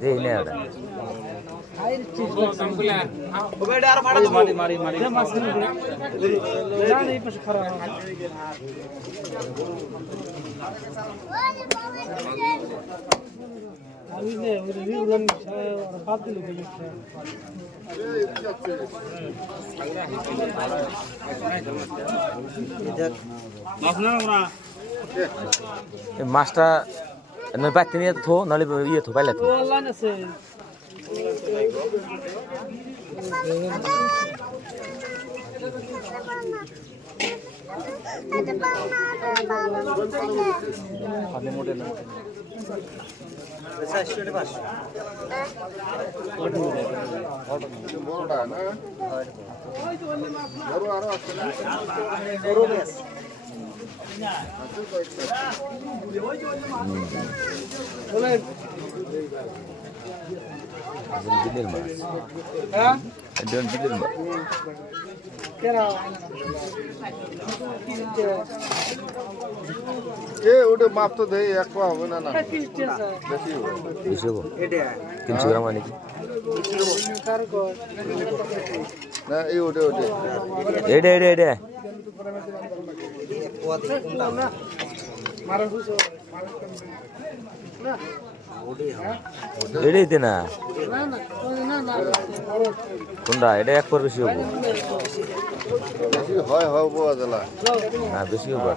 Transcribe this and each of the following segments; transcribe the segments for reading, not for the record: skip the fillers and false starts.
দেই না ওটা মাছটা বাইতে নিয়ে থো নাহলে ইয়ে থো পাইলে তো বিলের মাছ বিলের মাছ ওটা মাপ তো দেয় এক পা হবে না না বেশি হবো 300 গ্রাম নাকি না এই ওটা ওটা এটা এটা এটা এটাইতে না কোনটা এটা এক পর বেশি হবো বেশি হয় হবো আদলা না বেশি হবো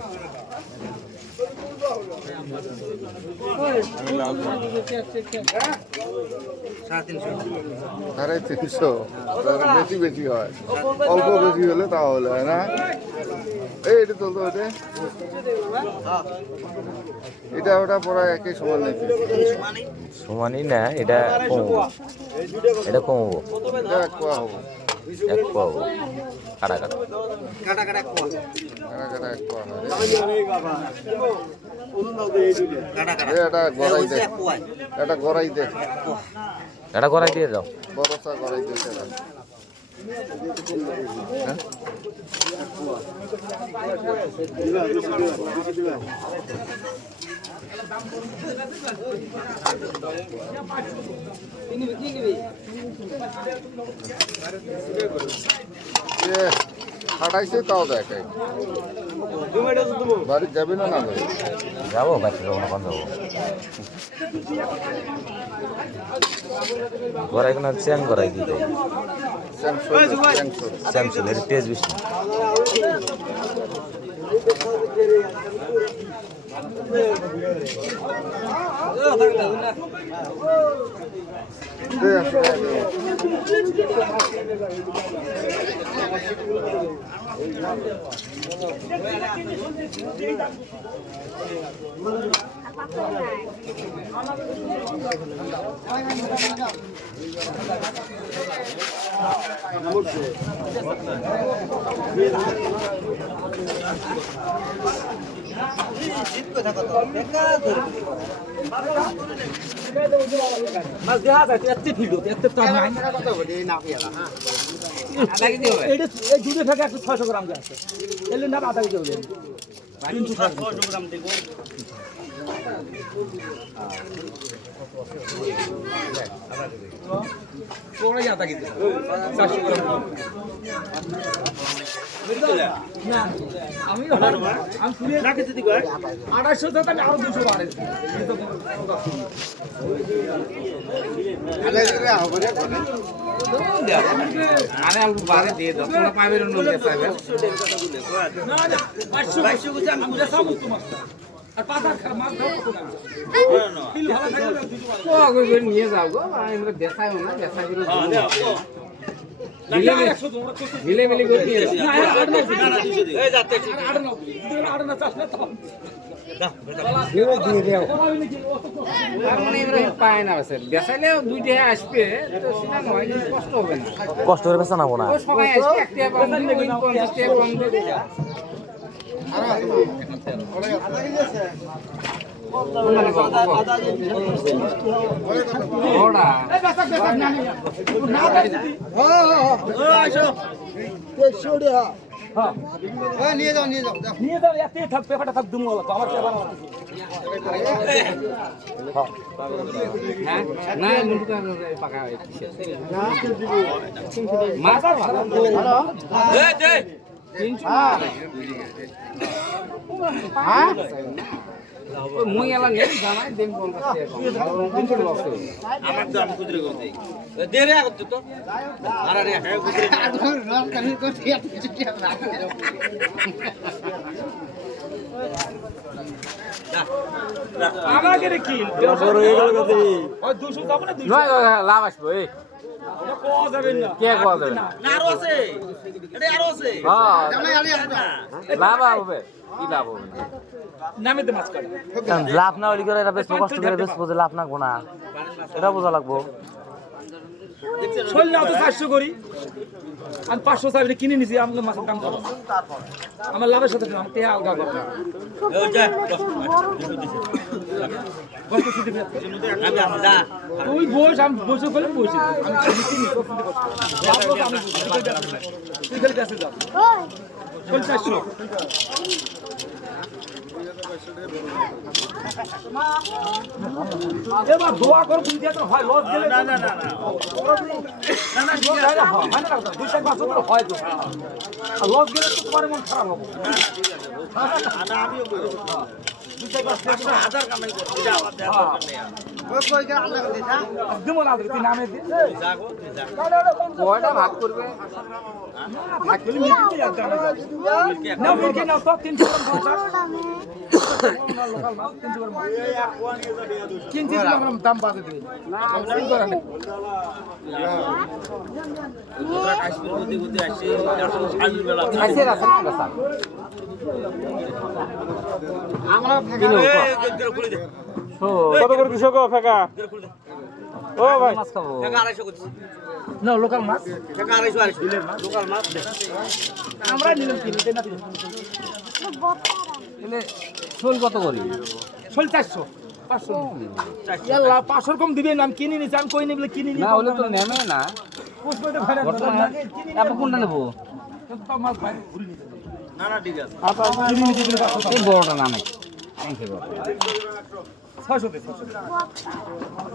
350 বেশি বেশি হয় অল্প বেশি হলে তাহলে হয় না এটা চলতো ওটা এটা ওটা পড়া একই সমান নাকি সমানই না এটা কম এটা কম হবো এটা এক পা হবো এক পা হবো কাটা কাটা এক পা হয় এটা গড়াই দে এটা গড়াই দে এটা করাই দিয়ে দাও বড়টা গড়াই দে খাটাইছে তাও দেখ বাড়ি যাবি না না যাবো বাচ্চা যাবো না কম যাবো করাই কোনো চ্যাং করাই দিয়ে দেয় স্যামসুল এর টেস্ট বেশি মাছ দেখা যায় এত ভিডিও এত টান নাই এটা এই দুটো থেকে 600 গ্রাম আছে এলে না আধা কেজি হবে 300 গ্রাম দেব কোন আধা কেজি 400 গ্রাম না আমি ফুলে রাখতে দিই 2800 টাকা আরো 200 বাড়ে আরে অল্প বাড়ে দিয়ে দাও তোমরা পাবে না নিতে চাইবে না না 500 গুছে আমি বুঝা সব তোমার আর পাতার খার মাছ দাও কত না তিল ভালো থাকবে ও কই নিয়ে যাও গো আমরা দেখাইও না দেখাই করে মিলে মিলে করে দিয়ে না আর না এই যাচ্ছে আর না চাষ না তো পায় না বেসাইলে 2 টাকা আসবে তো সেটা নয় কষ্ট হবে না কষ্ট করে বেচা নাবো না সবাই আসবে 1 টাকা কম দিলে 50 টাকা কম দিলে নিয়ে যাও এতে থাক পেপারটা থাক দুমো আমার পেপার না মুন্ডুটা পাকা মাছ দে 300 হ্যাঁ মই এলা নেই জানাই দেন কোন কাছে 300 বক্স আমার দাম কুদরে করতে দে রে আগত তো আরে রে হ্যাঁ কুদরে রক করে তো ঠিক আছে কি রাখে আমাকে রে কি বড় হয়ে গেল কত ওই 200 যাব না 200 নয় লাভ আসবে এই এটা কোয়া যাবে না কে কোয়া যাবে না আরো আছে এটা আরো আছে হ্যাঁ জামাই আরে লাভ হবে কি লাভ হবে নামে তো মাছ কাটা লাভ না হইলে এটা বেশ কষ্ট করে বেশ বোঝে লাভ না গোনা এটা বোঝা লাগবো ছল নাও তো 400 করি আমি 500 চাইলে কিনে নিছি আমাকে মাছের দাম কত আমার লাভের সাথে আমি তে আলগা করব ওই যা কত দিতে যা তুই বস আমি বসে বলে বসে আমি কিনি তুই গেলে কাছে যা 400 এবার দোয়া করো তুমি যে হয় লস গেলে না না না না না হয় না 200 বছর হয় তো আর লস গেলে তো পরে মন খারাপ হবে না আমিও বলি 200 কামাই করতে যাও আর দেওয়ার নেই ওই কই গেল আল্লাহ করে দিছা একদম আল্লাহ করে নামে দে যাগো কয়টা ভাগ করবে ভাগ করলে মিলতে যাবে না মিলকে না তো 350 লোকাল মাছ 300 মাছ কিনছি আমরা দাম বাদে দিই না সিল করে না তোরা কাশ্মীর গতি গতি আসে 460 বেলা আছে না স্যার আমরা খুলে দে কত করে 200 গো ফাকা ও ভাই মাছ খাবো টাকা 250 করছি না লোকাল মাছ টাকা 250 লোকাল মাছ আমরা নিলাম কিনতে না দিলে এলে শোল কত করি শোল 400 500 ইয়াল্লাহ 500 কম দিবেন আমি কিনে নিছি আমি কই নেবলে কিনে নি না হলে তো নেমে না পুষ্পতে ভাড়া এত কোনটা নেব তো মাছ ভাই ঘুরি নিতে না না ঠিক আছে কিনে নিতে দিলে 500 এই বড়টা না নাকি থ্যাংক ইউ 600 দে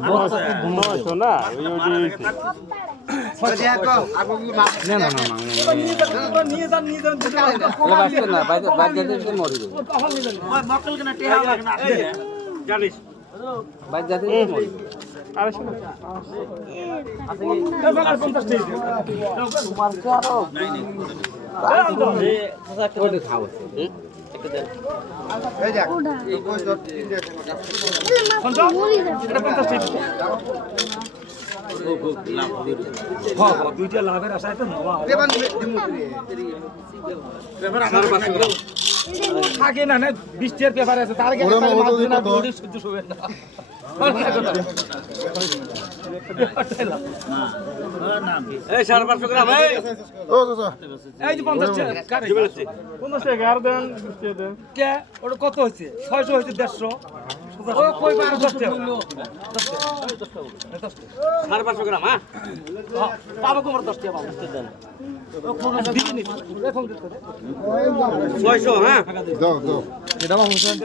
900 না না না না নিয়ে যান না বাইরে যেতে মরে যাবে মক্কল কেন টেহা লাগে না জানিস বাইরে যেতে মরে যাবে 250 ওটা খাও এই দেখ দুইটা লাভের আশায় তো থাকে না না 20 টাকার পেপার আছে তার আগে সহ্য হবে না এই 550 গ্রাম ও দাদা এই যে 50 টাকা 50 টাকা আর দেন 20 দেন কে ওটা কত হইছে 600 হইছে 150 ও কই 10 টাকা 550 গ্রাম হ্যাঁ পাবো কোমর 10 টাকা পাবো দেন ও কোন দিবি নি এখন দিতে 600 হ্যাঁ দাও দাও এটা আমার হোসেন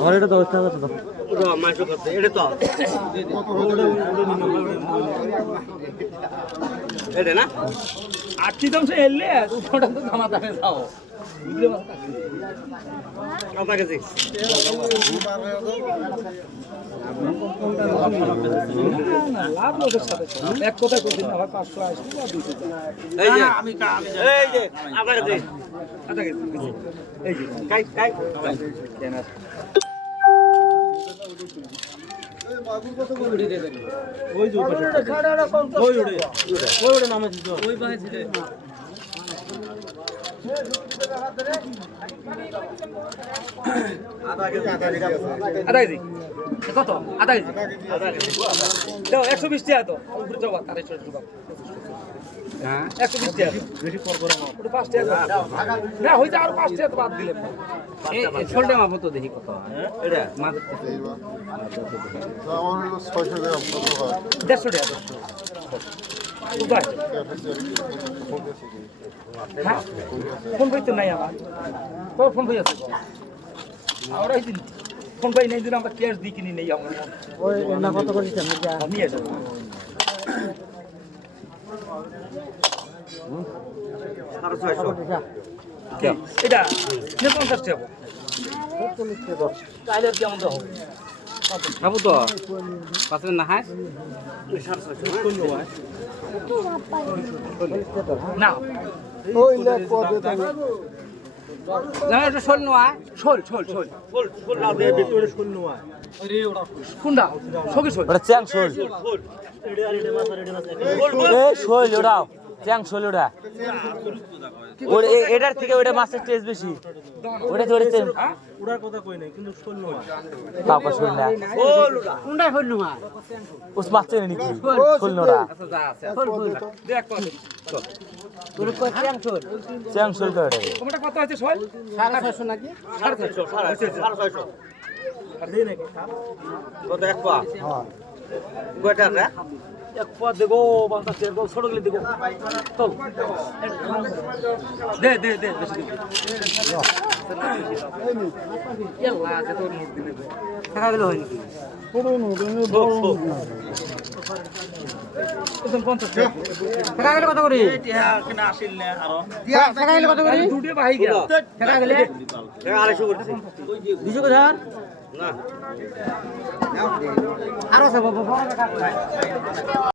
ঘরে 10 টাকা তো মাইক্রো করতে এটা তো এটা না আটটি দাম সে এলে ওটা তো দামা দামে যাও বুঝলে কথা কেজি লাভ লোকের সাথে এক কথা করছি না হয় 500 আসবে বা 200 এই যে আমি এই যে আধা কেজি এই যে কাই কেন ওই যে ওই নামে ওই পাশে ছিল আধা কেজি কত আধা কেজি দাও 120 টাকা তো উপরে যাও 250 টাকা হ্যাঁ 120 টাকা বেশি পর করে মাপ ওটা 5 টাকা না হইছে আর 5 টাকা বাদ দিলে এই ছোলটা মাপ তো দেখি কত এটা মাছ আমার হলো 600 গ্রাম কত হয় 150 টাকা কোথায় হ্যাঁ ফোন পাই তো নাই আমার তোর ফোন পাই আছে আমরা এই দিন ফোন পাই নাই দিন আমরা ক্যাশ দিই কিনি নেই আমরা ওই না কত করে দিচ্ছেন নিয়ে যাবো এটা 50 টাকা তাহলে কেমন দাও খাবো তো পাঁচ না হাস না ওই লে কবে তুমি না এটা শোল নোয়া শোল শোল শোল শোল না দে ভিতরে শোল নোয়া কোনটা সকি শোল ওটা চ্যাং শোল এ শোল ওটাও চ্যাং শোল ওটা ওর এটার থেকে ওটা মাছের টেস্ট বেশি ওটা তো ওটা উড়ার কথা কই নাই কিন্তু শোল নয় কাকা শোল না কোনটা হইল না উস মাছ চেনে নাকি শোল নোটা আচ্ছা যা আছে দেখ কত তোর কই চ্যাং চল চ্যাং শোল তো ওটা ওটা কত আছে শোল 650 নাকি 650 আর দেই নাকি কত এক পা হ্যাঁ কয়টা রে এক পা দেবো 50 টাকা ছোট গলি দেবো চল দে দে দে বেশি ইয়াল্লা যে তোর নোট দিলে টাকা গেল হয় নাকি পুরো নো তুমি বড় একদম 50 টাকা টাকা গেলে কত করে কিনা আসিল না আরো টাকা গেলে কত করে দুটো বাহি গেল টাকা গেলে টাকা 250 করছি 200 কোথার না আরো সব বড় টাকা